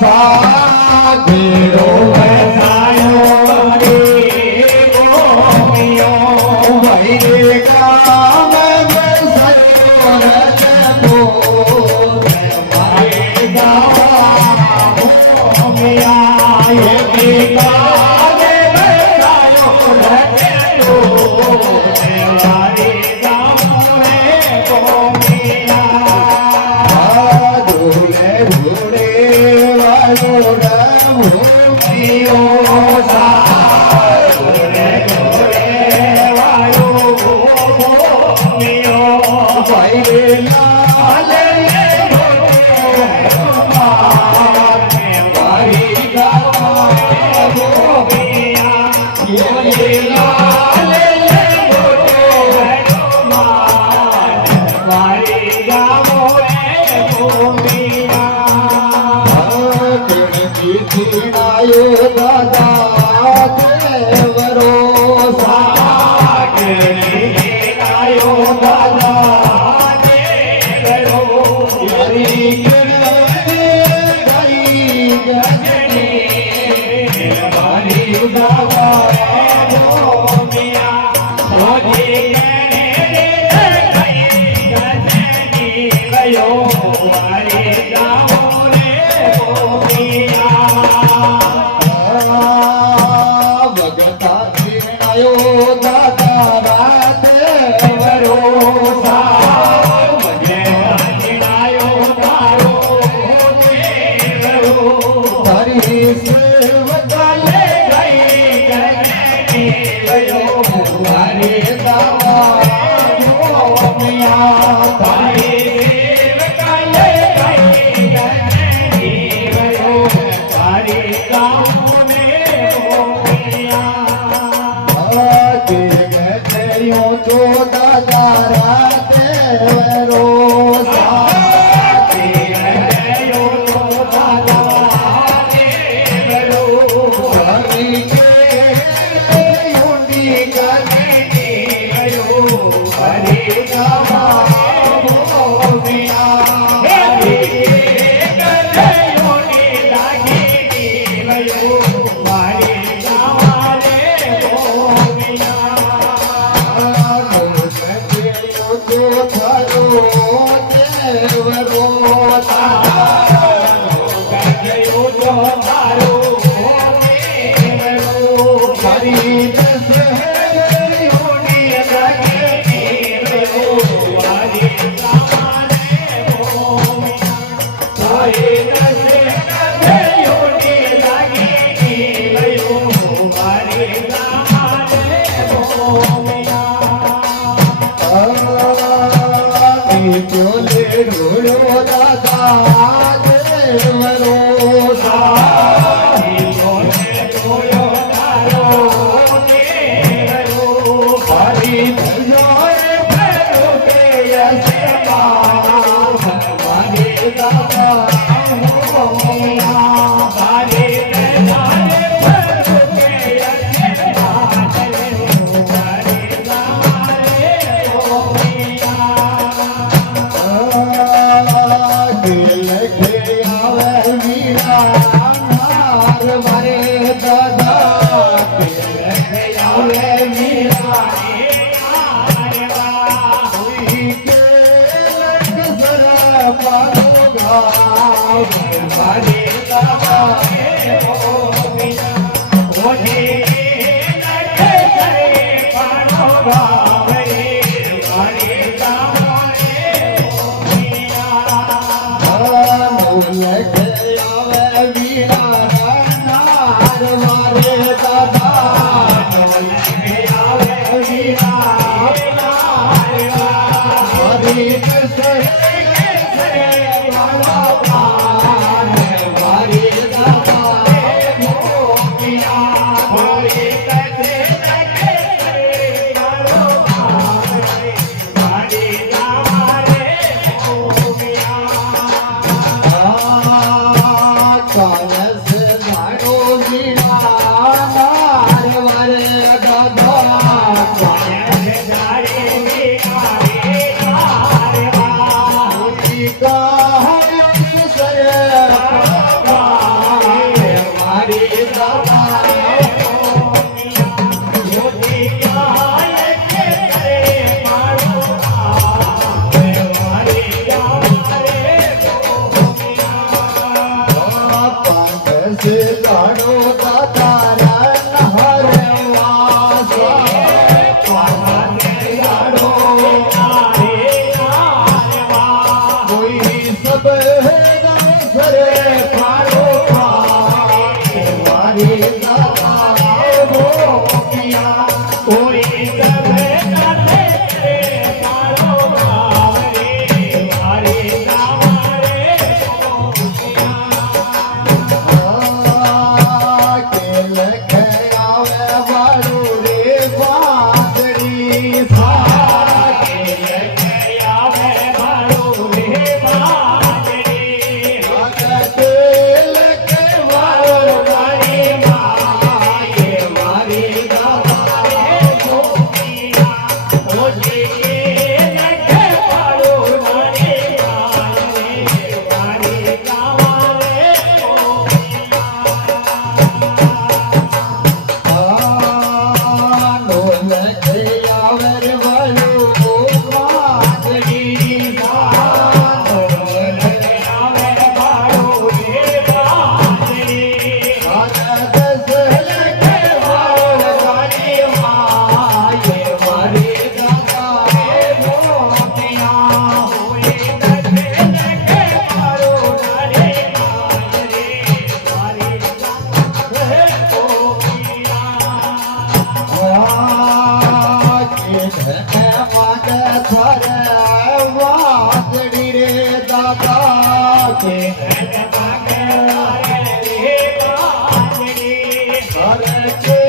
સાગરો વસાયો રે ગોમિયો વૈરે કામ વસાયો રચતો મારે ગાવા ગોમિયા એ કાલે વસાયો રચતો મારે ગાવા ગોમિયા ધોલે ધોળે વાયો ગોમિયો ધોલે ધોળે વાયો ગોમિયો વૈરે લાલે મારી ગાવા ગોમિયા એ લાલે મારી ગાવા ગોમિયા ખીણાયો દાદા દેવરો ખીણાયો દાદા દેવરો ગઈ ગજની મારી ગાવા ગોમિયા ગયો મારી ગાવા ભગતા ખીણાયો દાદા રાતે વરોસા ખીણાયો તારો તારી સેવકાલે ગઈ ગયો મારી ગાવા ગોમિયા તારી સેવકાલે ગઈ ગયો મારી જો દાદા રાતે વરોસા ગયો જો દાદા વરોસા ઊંડી ગઈ ગયો હરી ગાવા ગોમિયા ઊંડી લાગી ગયો મારી ગાવા ઢોળો દાદા દેવરો ઢોળો તારો દેવરો હરી ભજોરે ભરો કે યશમાં મારી ગાવા ગોમિયા મારી ભરો કે યશમાં મારી ગાવા ગોમિયા વાદળી રે દાદા કે ધન માગે રે વાજડી ઘર કે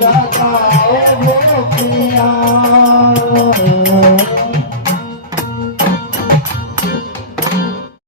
દાદા